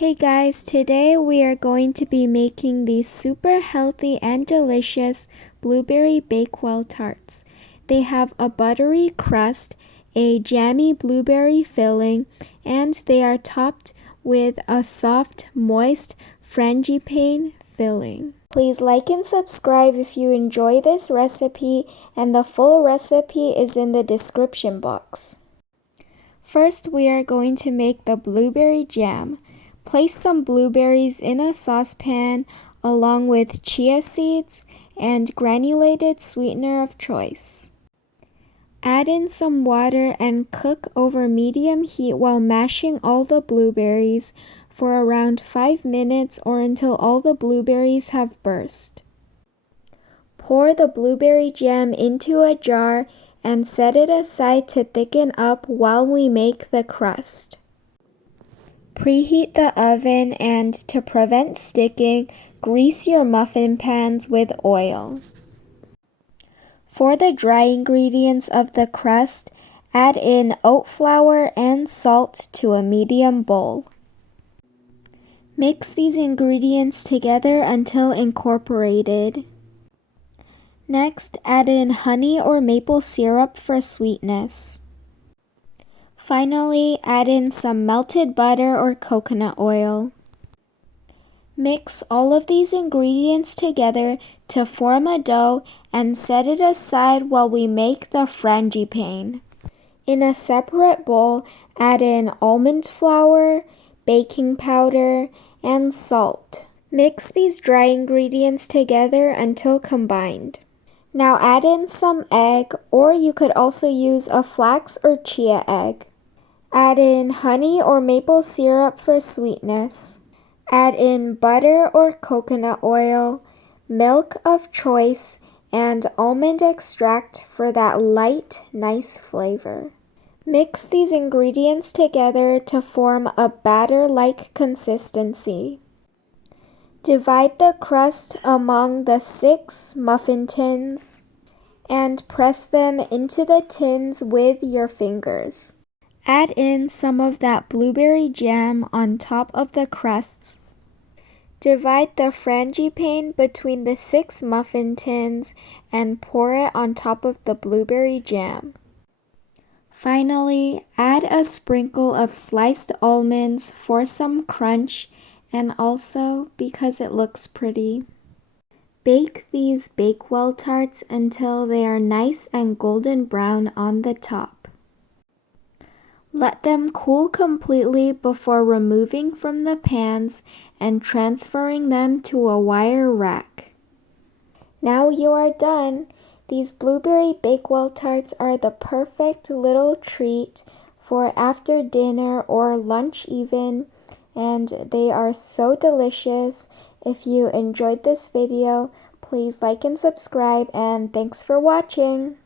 Hey guys, today we are going to be making these super healthy and delicious blueberry Bakewell Tarts. They have a buttery crust, a jammy blueberry filling, and they are topped with a soft, moist frangipane filling. Please like and subscribe if you enjoy this recipe, and the full recipe is in the description box. First, we are going to make the blueberry jam. Place some blueberries in a saucepan along with chia seeds and granulated sweetener of choice. Add in some water and cook over medium heat while mashing all the blueberries for around 5 minutes or until all the blueberries have burst. Pour the blueberry jam into a jar and set it aside to thicken up while we make the crust. Preheat the oven and, to prevent sticking, grease your muffin pans with oil. For the dry ingredients of the crust, add in oat flour and salt to a medium bowl. Mix these ingredients together until incorporated. Next, add in honey or maple syrup for sweetness. Finally, add in some melted butter or coconut oil. Mix all of these ingredients together to form a dough and set it aside while we make the frangipane. In a separate bowl, add in almond flour, baking powder, and salt. Mix these dry ingredients together until combined. Now add in some egg, or you could also use a flax or chia egg. Add in honey or maple syrup for sweetness. Add in butter or coconut oil, milk of choice, and almond extract for that light, nice flavor. Mix these ingredients together to form a batter-like consistency. Divide the crust among the 6 muffin tins and press them into the tins with your fingers. Add in some of that blueberry jam on top of the crusts. Divide the frangipane between the 6 muffin tins and pour it on top of the blueberry jam. Finally, add a sprinkle of sliced almonds for some crunch and also because it looks pretty. Bake these Bakewell tarts until they are nice and golden brown on the top. Let them cool completely before removing from the pans and transferring them to a wire rack. Now you are done! These blueberry Bakewell tarts are the perfect little treat for after dinner or lunch even, and they are so delicious. If you enjoyed this video, please like and subscribe, and thanks for watching!